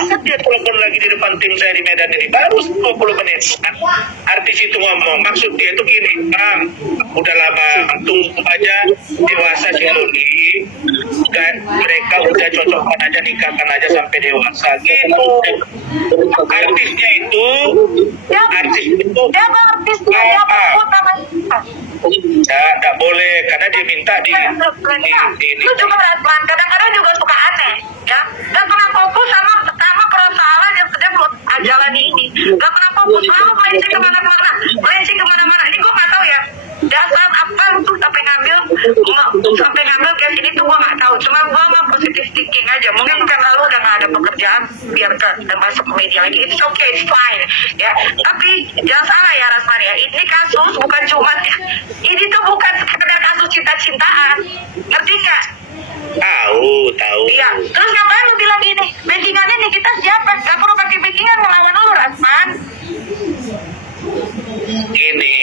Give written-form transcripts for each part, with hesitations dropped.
Masa dia telepon lagi di depan tim saya di Medan ini baru 20 menit. Artis itu ngomong, maksud dia itu gini, Bang, udah lama tunggu aja dewasa si Loli, kan mereka udah cocokkan aja nikahkan aja sampai dewasa gitu. Artisnya itu, Siapa artisnya? Nggak boleh karena dia minta di Lu juga Rasman, kadang-kadang juga suka aneh, ya. Gak pernah fokus sama persoalan yang sedang buat jalani ini. Gak pernah fokus, selalu melenceng kemana-mana. Ini gue nggak tahu ya. Dasar apa tuh sampai ngambil kayak ini tuh gue nggak tahu. Cuma gue mah positive thinking aja. Mungkin karena lu udah nggak ada pekerjaan, biar udah masuk ke media lagi. It's okay, it's fine, ya. Tapi jangan salah ya Rasman ya. Ini kasus bukan cuma ini tuh bukan sekedar kasus cinta-cintaan, ngerti nggak? Tahu. Iya. Terus ngapain lu bilang gini? Backingannya nih kita siapa? Gak perlu pakai backingan ngelawan lu, Rasman. Gini,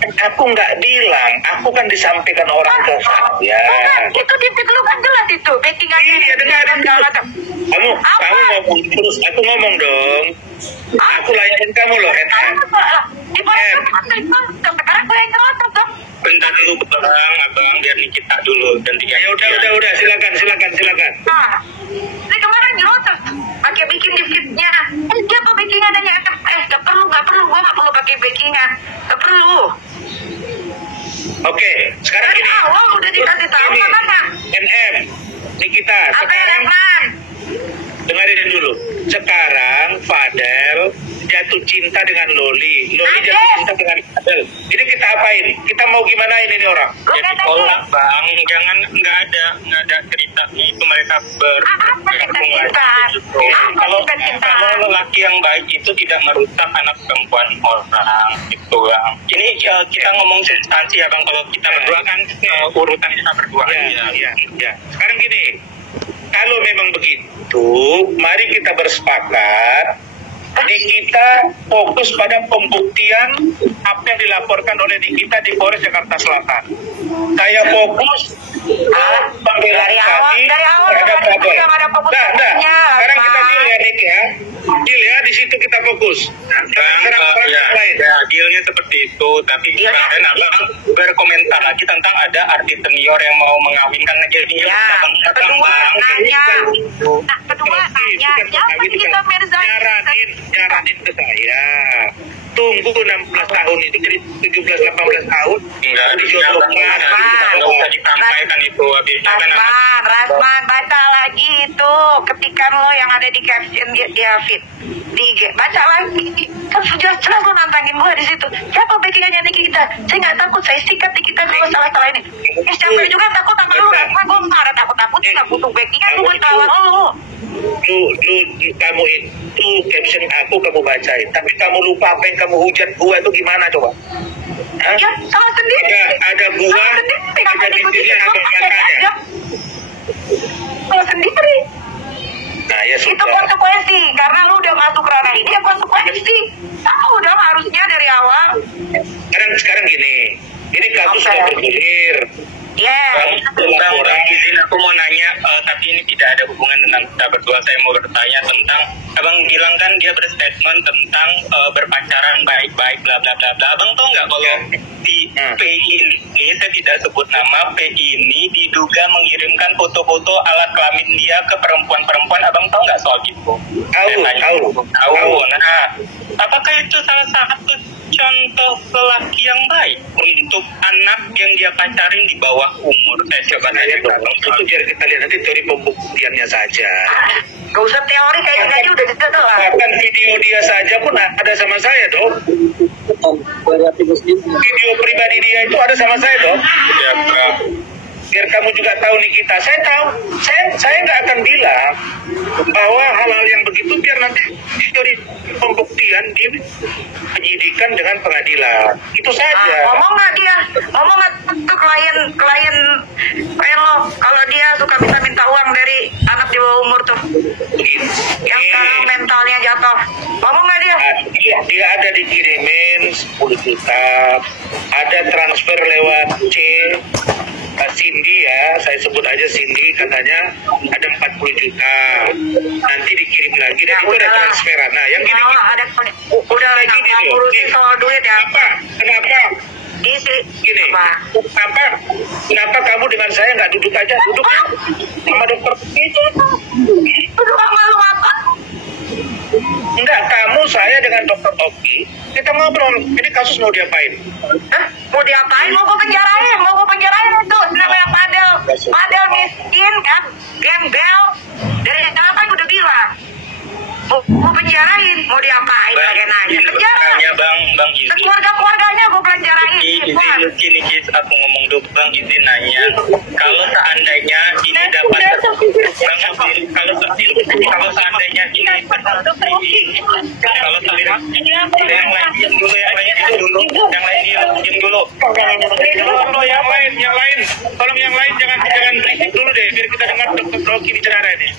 aku nggak bilang, aku kan disampaikan orang ke saya. Itu titik lu kan jelas itu backingannya. Iya, dengarin kamu ngomong terus, aku ngomong dong. Aku layanin kamu loh, Di sekarang gue yang ngerotot dong. Bentar dulu abang biar Nikita dulu gantinya. Ya udah, silakan. Nah, ini kemarin ngerotot pakai bikin di feednya. Siapa backingannya? Gak perlu, gue gak perlu pakai backingan. Gak perlu. Oke, sekarang gini. Awal udah dikasih tahu makanya. Nikita, sekarang dengerin dulu. Sekarang Fadel jatuh cinta dengan Loli jatuh cinta dengan Fadel. Ini kita apain? Kita mau gimana ini orang? Jadi tolak bang, jangan nggak ada cerita itu mereka berhubungan. Kalau lelaki yang baik itu tidak merusak anak perempuan orang itu bang. Ini kita ngomong substansi ya bang. Kalau kita berdua kan urutan kita berdua. Iya. Sekarang gini, kalau memang begitu, mari kita bersepakat. Nikita fokus pada pembuktian apa yang dilaporkan oleh Nikita di Polres Jakarta Selatan. Saya fokus pembelaan kami terhadap Fadel. Sekarang kita deal ya Nik ya. Deal ya, di situ kita fokus. Dealnya seperti itu. Tapi kemarin abang berkomentar lagi tentang ada artis senior yang mau mengawinkan jadinya. Kedua nanya, siapa Nikita Mirzani? Nyaranin ke saya. Tunggu 16 tahun itu jadi 17-18 tahun. Enggak usah disampaikan itu. Rasman, baca lagi itu ketikan lo yang ada di caption dia feed di IG. Baca lagi. Kan jelas lo nantangin gue di situ. Siapa backingannya Nikita? Saya nggak takut, saya sikat Nikita kalau salah ini. Siapa juga takut sama lu, Rasman. Gue nggak ada takut, nggak butuh backingan buat lawan lu. Kamu itu caption aku kamu bacain, tapi kamu lupa apa yang kamu hujat gua itu gimana coba? Ya, salah sendiri. Ada gua, ada di sini ada matanya. Salah sendiri. Nah ya sudah. Itu konsekuensi, karena lu udah masuk ranah ini ya konsekuensi. Tahu dong harusnya dari awal. Sekarang gini, ini kasus sudah bergulir. Bang, izin aku mau nanya, tapi ini tidak ada hubungan dengan kita berdua. Saya mau bertanya tentang, abang bilang kan dia berstatement tentang berpacaran baik-baik, bla bla bla bla. Abang tahu nggak kalau di PI ini, saya tidak sebut nama, PI ini diduga mengirimkan foto-foto alat kelamin dia ke perempuan-perempuan. Abang tahu nggak soal itu? Tahu. Nah, apakah itu salah satu contoh lelaki yang baik untuk anak yang dia pacarin di bawah umur? Saya coba tanya itu biar kita lihat nanti teori pembuktiannya saja. Gak usah teori kayak tadi udah jelas lah. Bahkan video dia saja pun ada sama saya tuh. Video pribadi dia itu ada sama saya tuh. Ya, biar kamu juga tahu Nikita. Saya tahu, saya nggak akan bilang bahwa hal-hal yang begitu biar nanti teori pembuktian di penyidikan dengan pengadilan. Itu saja. Ngomong nggak ke klien lo kalau dia suka minta uang dari anak di bawah umur tuh, yang sekarang mentalnya jatuh. Ngomong nggak dia? Dia ada dikirimin 10 juta, ada transfer lewat C. Cindy ya, saya sebut aja Cindy, katanya ada 40 juta. Nanti dikirim lagi dan itu ada transferan. Nah, yang gini, ada udah kayak gini yang loh. ngurusin Gini. soal duit ya. Kenapa? Isi Gini, kenapa kamu dengan saya nggak duduk aja? Duduk ya sama dokter. Duduk sama lu apa? Enggak, kamu saya dengan dokter Oki, kita ngobrol. Ini kasus mau diapain? Mau diapain? Mau gue penjarain itu. Namanya Padel miskin kan, gembel. Dari awal kan udah bilang. Mau penjarain, mau diapain? Pakai nanya. Penjara. Bang izin. Keluarga-keluarganya gue penjarain. Izin aku ngomong dulu, Bang izin nanya. Kalau seandainya ini dapat, Bang izin, kalau seandainya ini kalau yang lain dulu, yang lain, tolong yang lain jangan berisik dulu deh, biar kita dengar dokter Rocky bicara ini.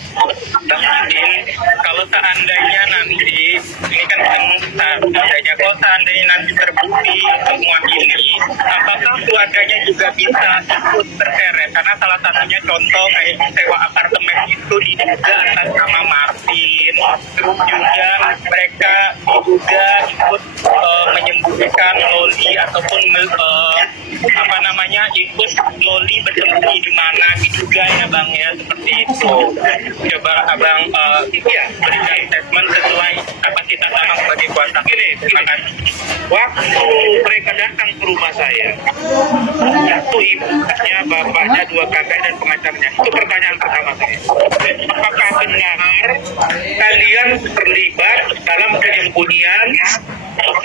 Bang izin, kalau seandainya nanti ini kan seandainya kalau seandainya nanti terbukti semua ini, apakah keluarganya juga bisa ikut terseret? Karena salah satunya contoh kayak sewa apartemen itu diduga atas nama Martin, terus juga mereka juga ikut menyembunyikan Loli ataupun ikut Loli bersembunyi di mana diduga ya Bang ya, seperti itu. Coba Abang berikan statement sesuai kapasitas Abang sebagai kuasa. Terima kasih. Waktu mereka datang ke rumah saya, itu ibunya, bapaknya, 2 kakak dan pengacarnya. Itu pertanyaan pertama saya. Apakah benar kalian terlibat dalam penyembunyian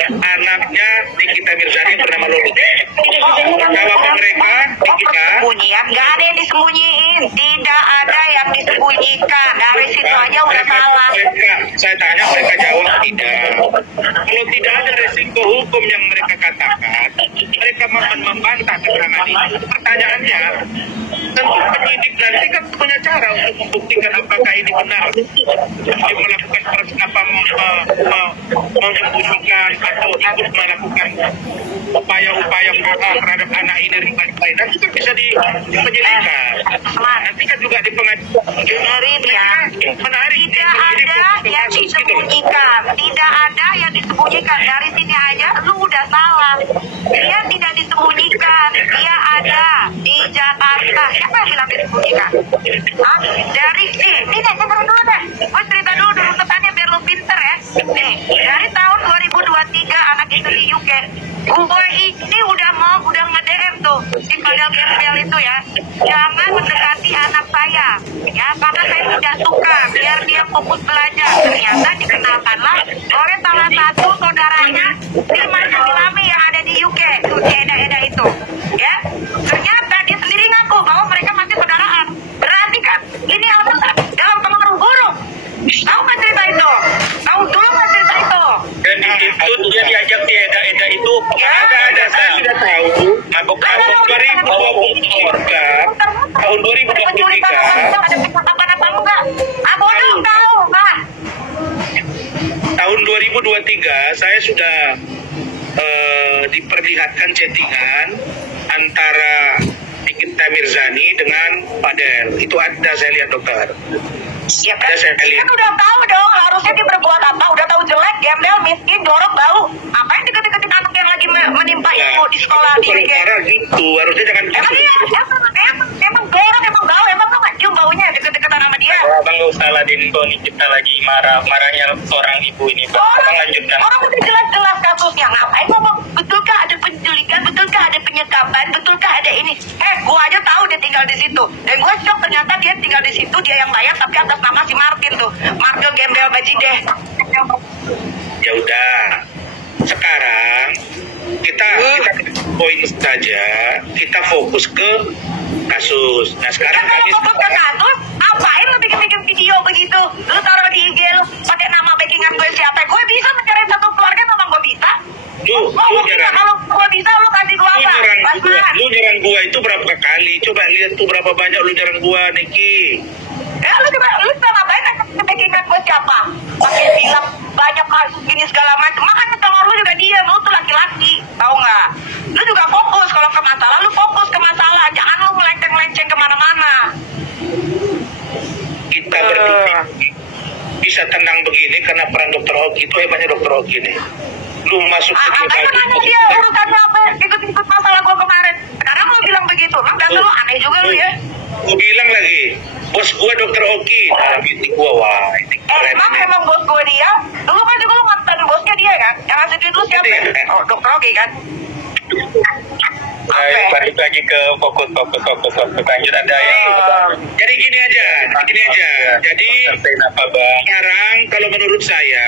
anaknya Nikita Mirzani bernama Loli? Jawaban mereka, Nikita, Sembunyian, nggak ada yang disembunyiin, tidak ada yang disembunyikan. Dari situ aja udah salah. Saya tanya, mereka jawab tidak. Kalau tidak ada resiko hukum yang mereka katakan, mereka akan membantah keterangan ini. Pertanyaannya, tentu penyidik nanti kan punya cara untuk membuktikan apakah ini benar. Dia melakukan menyembunyikan atau ikut melakukan upaya-upaya terhadap anak ini lain. Nanti kan bisa dipenyelidikan. Nanti kan juga di pengadilan. Dengerin ya, tidak ada yang disembunyikan, tidak ada yang disembunyikan. Dari sini aja lu udah salah. Dia tidak disembunyikan, dia ada di Jakarta. Siapa yang bilang disembunyikan? Hah? Dari ini dengerin dulu deh. Gue cerita dulu urutannya biar lu pinter ya. Nih, dari tahun 2023 anak itu di UK. Gue ini udah nge-DM tuh si Padel Gembel itu ya, jangan mendekati anak saya ya, karena saya tidak suka, biar dia fokus belajar. Ternyata dikenalkanlah oleh salah satu saudaranya di Majalami yang ada di UK tuh, Eda itu ya. Ternyata dia sendiri ngaku bahwa mereka masih saudaraan. Berarti kan ini yang dalam pengaruh buruk. Tahu nggak cerita itu? Tahu dulu nggak cerita itu? Dan di situ dia diajak si Eda itu Saya sudah tahu. Tahun 2023 tahun 2023 saya sudah diperlihatkan chattingan antara Nikita Mirzani dengan Padel. Itu ada, saya lihat dokter. Ya kan? Kan udah tahu dong harusnya dia berbuat apa, udah tahu jelek, gembel, miskin, jorok, bau. Apa yang deket-deketin anak yang lagi menimpa ilmu di sekolah di Orang gitu, harusnya jangan emang gitu. iya, emang jorok, emang bau, emang lu gak cium baunya deket-deketan sama dia. Abang gak usah ladenin nih, kita lagi marahnya seorang ibu ini. Abang lanjutkan. Orang udah jelas-jelas kasusnya, ngapain ngomong betulkah ada penculikan, betulkah ada penyekapan, betulkah ada ini. Gua aja tahu dia tinggal di situ, dan gua shock ternyata dia tinggal di situ, dia yang bayar tapi atas nama si Martin tuh, Martin Gembel Bajideh. Ya udah, sekarang kita poin saja, kita fokus ke kasus. Nah sekarang Kalau kami fokus ke kasus, ngapain lu bikin video begitu? Lu taruh di IG lu, pakai nama backingan gue siapa? Gue bisa mencari satu keluarga, memang gue bisa. Lu bisa, kalau gue bisa lu kasih gue apa? Lu nyerang gua itu berapa kali? Coba lihat tuh berapa banyak lu nyerang gua, Niki. Lu bisa ngapain backingan gue siapa? Pakai bilang banyak kasus gini segala macam. Makanya telur lu juga diam, lu tuh laki-laki, tahu nggak? Lu juga fokus kalau ke masalah, lu fokus ke masalah, jangan lu mulai kita berdua bisa tenang begini karena peran Dr. Oki. Itu hebatnya Dr. Oki nih. Lu masuk ke Makanya dia urusannya apa? Ikut-ikut masalah gua kemarin. Sekarang lu bilang begitu. Emang dasar lu aneh juga lu ya. Gue bilang lagi, bos gua Dr. Oki. Nah, meeting gua, wah ini keren. Emang bos gua dia. Dulu kan juga lu mantan bosnya dia kan. Yang ngasih duit lu siapa? Oh, Dr. Oki kan. Ayo balik lagi ke fokus. Lanjut ada yang Jadi gini aja. Jadi apa bang? sekarang kalau menurut saya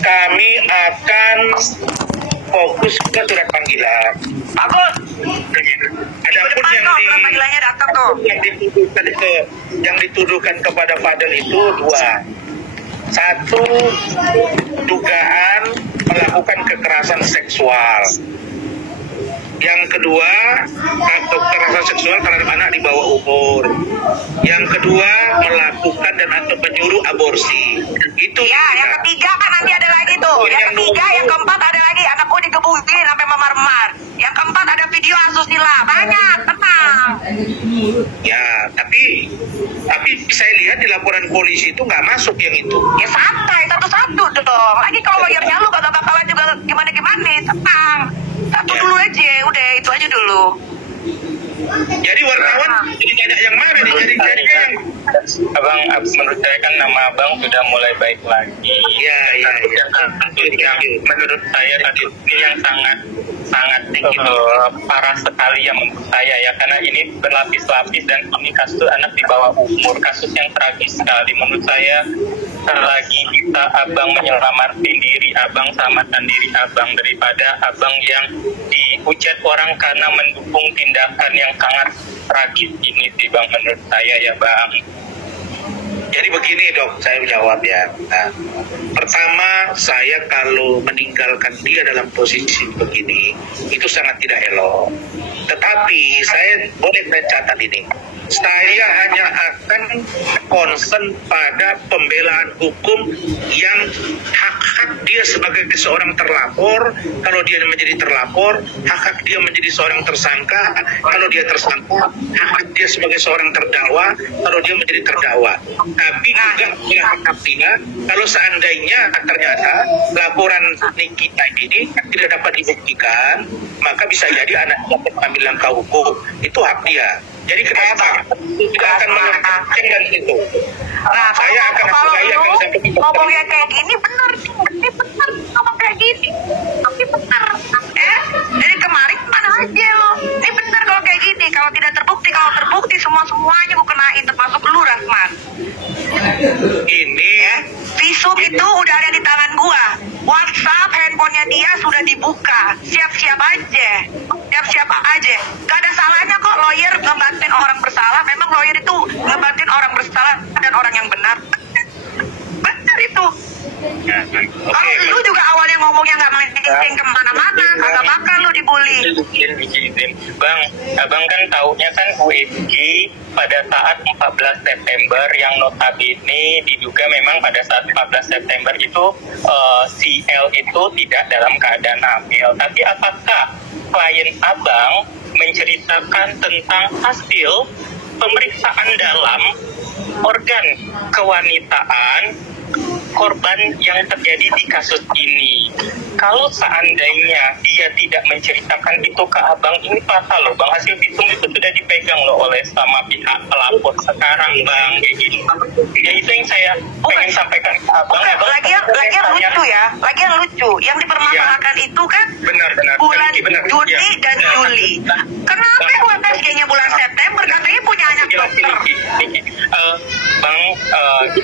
kami akan fokus ke surat panggilan. Bagus. Adapun Panggilannya datang tuh. yang dituduhkan kepada Fadel itu dua. Satu, dugaan melakukan kekerasan seksual. Yang kedua, kekerasan seksual terhadap anak di bawah umur. Yang kedua, melakukan dan atau menyuruh aborsi. Itu Ya, yang ketiga kan nanti ada lagi tuh. Yang ketiga, yang keempat ada lagi. Anakku digebukin sampai memar-memar. Yang keempat ada video asusila. Banyak, tenang. Ya, tapi saya lihat di laporan polisi itu nggak masuk yang itu. Ya santai, satu-satu dong. Lagi kalau lawyernya lu kagak bakalan juga gimana-gimana. Tenang. Satu dulu aja, udah itu aja dulu. Jadi wartawan jadi banyak yang mana nih? Jadi yang Abang, menurut saya kan nama abang sudah mulai baik lagi. ya. Yang menurut saya tadi ini yang sangat parah sekali ya menurut saya ya, karena ini berlapis-lapis dan ini kasus anak di bawah umur, kasus yang tragis sekali menurut saya. Selagi bisa abang menyelamatkan diri abang, selamatkan diri abang daripada abang yang dihujat orang karena mendukung tindakan yang sangat tragis ini sih bang, menurut saya ya bang. Jadi begini dok, saya jawab ya. Nah, pertama, saya kalau meninggalkan dia dalam posisi begini, itu sangat tidak elok. Tetapi saya boleh mencatat ini. Saya hanya akan concern pada pembelaan hukum yang hak-hak dia sebagai seorang terlapor. Kalau dia menjadi terlapor, hak-hak dia menjadi seorang tersangka. Kalau dia tersangka, hak-hak dia sebagai seorang terdakwa. Kalau dia menjadi terdakwa. Tapi juga hak dia, kalau seandainya ternyata laporan Nikita ini tidak dapat dibuktikan, maka bisa jadi anaknya mengambil langkah hukum. Itu hak dia. Jadi kenapa tidak akan mengerjakan itu? Nah, Saya akan membahayakan sampai ke ngomongnya kayak gini bener ngomong kayak gini. Tapi bener. Jadi kemarin mana aja lo? Ini bener kalau kayak gini. Kalau tidak terbukti, semuanya gue kenain termasuk lu Rahman. Ini Visum itu udah ada di tangan gua. WhatsApp handphonenya dia sudah dibuka. Siap-siap aja. Gak ada salahnya kok lawyer ngebantuin orang bersalah. Memang lawyer itu ngebantuin orang bersalah dan orang yang benar. Benar itu. Kalau lu juga awalnya ngomongnya nggak melenceng kemana-mana, kagak bakal lu dibully. Izin, Bang, abang kan taunya kan USG pada saat 14 September yang notabene diduga memang pada saat 14 September itu si L itu tidak dalam keadaan hamil. Tapi apakah klien abang menceritakan tentang hasil pemeriksaan dalam organ kewanitaan korban yang terjadi di kasus ini? Kalau seandainya dia tidak menceritakan itu ke abang, ini fatal loh bang. Hasil visum itu sudah dipegang loh oleh sama pihak pelapor sekarang bang, kayak gini. Ya itu yang saya pengen sampaikan ke abang. Lagian lucu. Yang dipermasalahkan itu kan benar, bulan Juni ya. dan Juli. Kenapa USG-nya bulan September? Katanya punya anak dokter. Bang,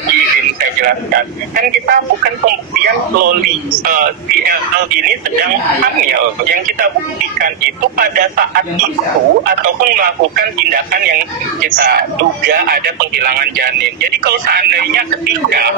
izin saya jelaskan. Kan kita bukan pembuktian loli DLL ini sedang hamil. Yang kita buktikan itu pada saat itu ataupun melakukan tindakan yang kita duga ada penghilangan janin. Jadi kalau seandainya ketika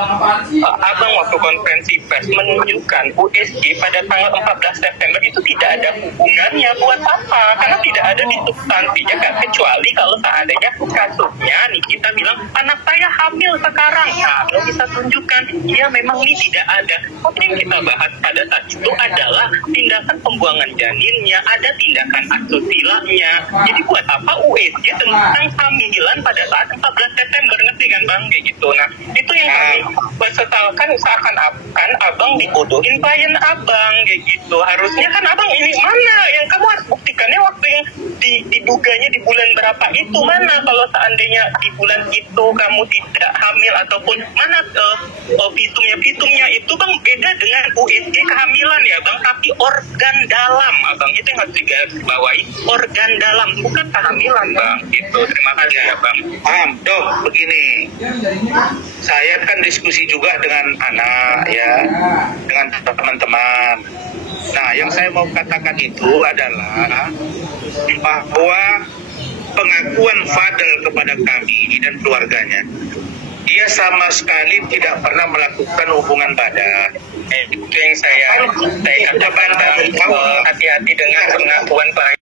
abang waktu konferensi pers menunjukkan USG pada tanggal 14 September itu tidak ada hubungannya, buat apa? Karena tidak ada di substansinya, kecuali kalau seandainya kasusnya nih kita bilang anak saya hamil sekarang. Nah, kalau kita tunjukkan, ya memang ini tidak ada. Yang kita bahas pada saat itu adalah tindakan pembuangan janinnya, ada tindakan asustilanya. Jadi buat apa USG tentang hamil pada saat 14 September, ngerti kan Bang, kayak gitu. Nah itu yang kami persesalkan, seakan-akan abang dibodohin klien abang kayak gitu. Harusnya kan abang ini mana yang kamu harus buktikannya, waktu yang diduganya di bulan berapa itu mana, kalau seandainya di bulan itu kamu tidak hamil ataupun mana visumnya itu Bang beda dengan USG kehamilan ya Bang, tapi organ dalam abang, itu yang harus digarisbawahi, organ dalam bukan kehamilan Bang gitu. Terima kasih ya Bang. Paham, Dok, begini. Saya kan diskusi juga dengan anak ya, dengan teman-teman. Nah, yang saya mau katakan itu adalah bahwa pengakuan Fadel kepada kami dan keluarganya, dia sama sekali tidak pernah melakukan hubungan badan. Itu yang saya katakan Bang, hati-hati dengan pengakuan klien